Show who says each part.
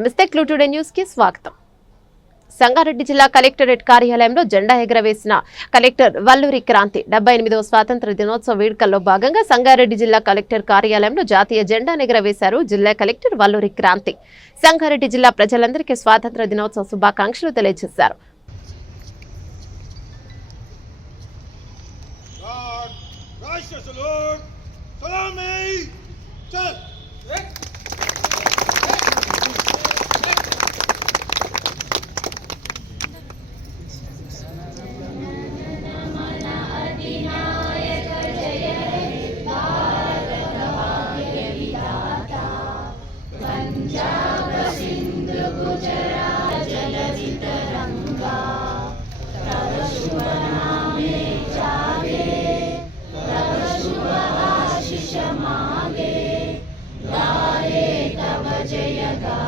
Speaker 1: నమస్తే clue today న్యూస్కి స్వాగతం. సంగారెడ్డి జిల్లా కలెక్టరేట్ కార్యాలయంలో జెండా ఎగరవేసిన కలెక్టర్ వల్లూరి క్రాంతి డెబ్బై ఎనిమిదవ స్వాతంత్ర దినోత్సవ వేడుకల్లో భాగంగా సంగారెడ్డి జిల్లా కలెక్టర్ కార్యాలయంలో జాతీయ జెండా ఎగరవేశారు జిల్లా కలెక్టర్ వల్లూరి క్రాంతి. సంగారెడ్డి జిల్లా ప్రజలందరికీ స్వాతంత్ర దినోత్సవ శుభాకాంక్షలు తెలియజేశారు.
Speaker 2: God, God.